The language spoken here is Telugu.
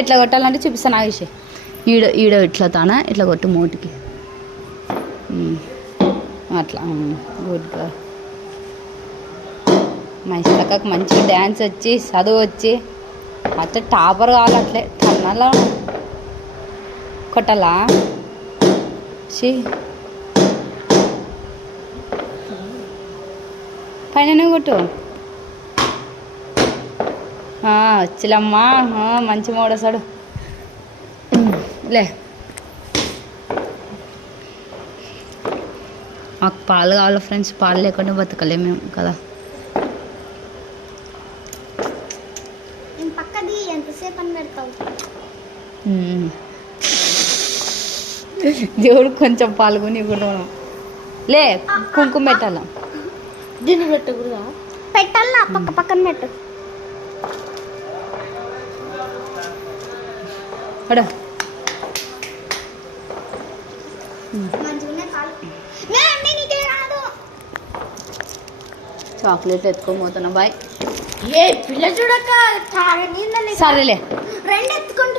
ఎట్లా కొట్టాలంటే చూపిస్తాను ఆ విషయం. ఈడ ఇట్లా తానా ఇట్లా కొట్టు మూటికి అట్లా గుడ్గా. మా ఇష్టకు మంచిగా డ్యాన్స్ వచ్చి చదువు వచ్చి అట్లా టాపర్ కావాలి. అట్లే కన్నాలా కొట్టాలా పైన కొట్టు. వచ్చిలమ్మా మంచి మోడసాడు లే. మాకు పాలు కావాలి ఫ్రెండ్స్, పాలు లేకుండా బతకలేము మేము కదా. దేవుడు కొంచెం పాల్గొని కూడా లే. కుంకుమ పెట్టాల, దీన్ని పెట్టకూడదా? పెట్టాలా పక్క పక్కన పెట్టు. చాక్లెట్ ఎత్తుకోబోతున్నా. బాయ్. ఏ పిల్ల చూడక సరేలే. రెండు ఎత్తుకుంటు